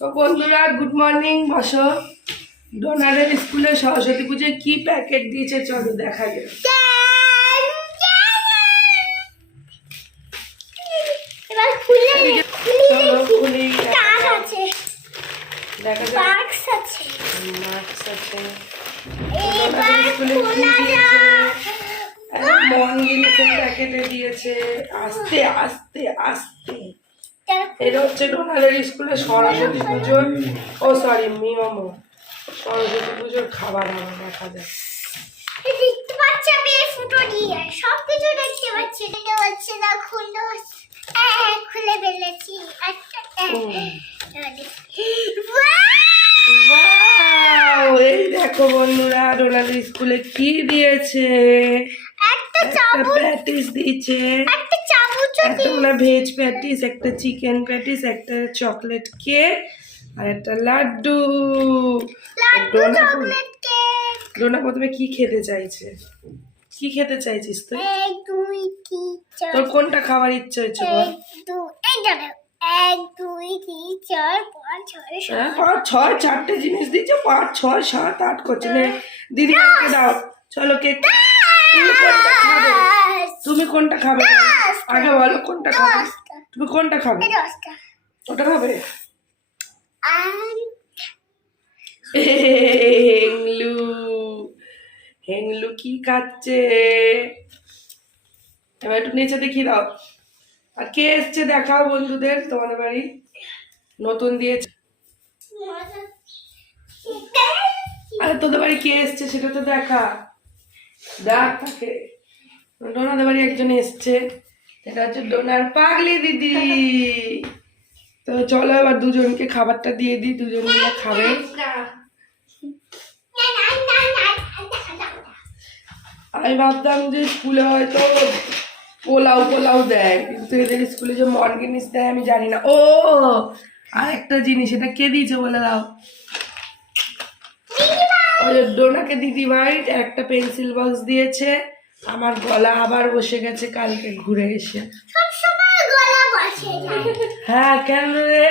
তো বন্ধুরা good morning. বসো। ডোনারের স্কুলে সরস্বতী পুজোয় কি প্যাকেট দিয়েছে চলো দেখা যাক। চলো খুলি দেখা যাক। মার্কস আছে। স্কুলে কি দিয়েছে? মঙ্গিলের প্যাকেটে দিয়েছে। আস্তে আস্তে আস্তে। এটা হচ্ছে ডোনারের স্কুলে সরস্বতী পুজোর নিয়ম সরস্বতী পুজোর খাবার আমার দেখা যায়। দেখতে পাচ্ছি আমি এই ফুটো দিয়ে সব কিছু দেখতে পাচ্ছি। এটা হচ্ছে না খুলে খুলে ফেলেছি। এই দেখো বন্ধুরা ডোনারের স্কুলে কি দিয়েছে। একটা প্যাটিস দিয়েছে, একটা ভেজ প্যাটিস, একটা চিকেন প্যাটিস, একটা চকলেট কেক আর একটা লাড্ডু। ডোনা প্রথমে কি খেতে চাইছে? কি খেতে চাইছিস তুই? তোর কোনটা খাবার ইচ্ছে হয়েছে? 1 2 3 4 5 6 5 6 4টে জিনিস দিচ্ছে। 5 6 7 8 করছে। দিদি ভাইকে দাও। চলো কেক। তুমি কোনটা খাবে? আগে বলো কোনটা খাবে। তুমি কোনটা খাবে? ওটা খাবে? হেংলু কি খাচ্ছে? এবার একটু নিচে দেখিয়ে দাও। আর কে এসছে দেখাও বন্ধুদের। তোমাদের বাড়ি নতুন দিয়েছে। আরে তোদের বাড়ি কে এসছে সেটা তো দেখা। দেখ তাকে। ডোনাদের বাড়ি একজন এসছে। এটা হচ্ছে ডোনার পাগলি দিদি। তো চলো এবার দুজনকে খাবারটা দিয়ে দিই। দুজন মিলে খাবে। আমি ভাবতাম যে স্কুলে হয়তো পোলাও দেয়, কিন্তু এদের স্কুলে যে মর্গিনিস দেয় আমি জানি না। ও আর একটা জিনিস, এটা কে দিয়েছে বলে দাও। ওই ডোনাকে দিদি ভাই একটা পেন্সিল বক্স দিয়েছে। আমার গলা আবার বসে গেছে কালকে ঘুরে এসে। হ্যাঁ কেন রে?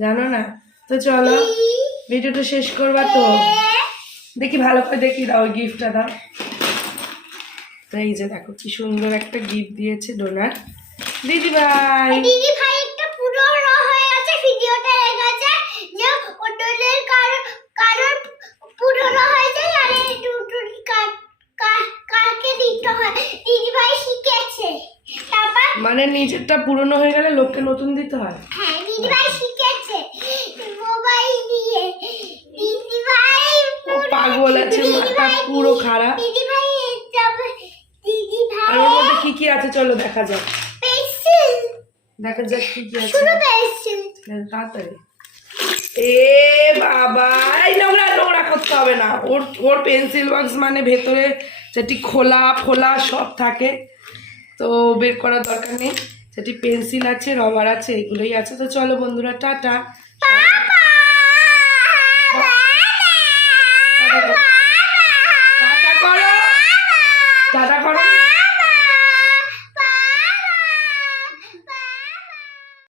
জানো না তো চলো ভিডিওটা শেষ করবা তো। দেখি ভালো করে দেখি দাও গিফটটা দাও। তো এই যে দেখো কি সুন্দর একটা গিফট দিয়েছে ডোনার দিদি ভাই। একটা পুরনো হয়ে গেছে ভিডিওটা রেখেছে যে ওদের কারোর পুরনো হয়ে যায় আর এই দুটোই কাকে দিতে হয় দিদি ভাই শিখেছে। তারপর মানে নিজেরটা পুরনো হয়ে গেলে লোককে নতুন দিতে হয়। হ্যাঁ দিদি ভাই শিখেছে মোবাইল দিয়ে। দিদি ভাই পাগল আছে, মাথা পুরো খারাপ। দিদি ভাই আর ওর মধ্যে কি কি আছে চলো দেখা যাক। পেন্সিল দেখা যাক কি কি আছে। শুধু পেন্সিল। তাড়াতাড়ি। এ বাবা এই নোংরা করতে হবে না। ওর পেন্সিল বক্স মানে ভেতরে যেটি খোলা সব থাকে, তো বের করার দরকার নেই। যেটি পেন্সিল আছে, রবার আছে, এগুলোই আছে। তো চলো বন্ধুরা টাটা।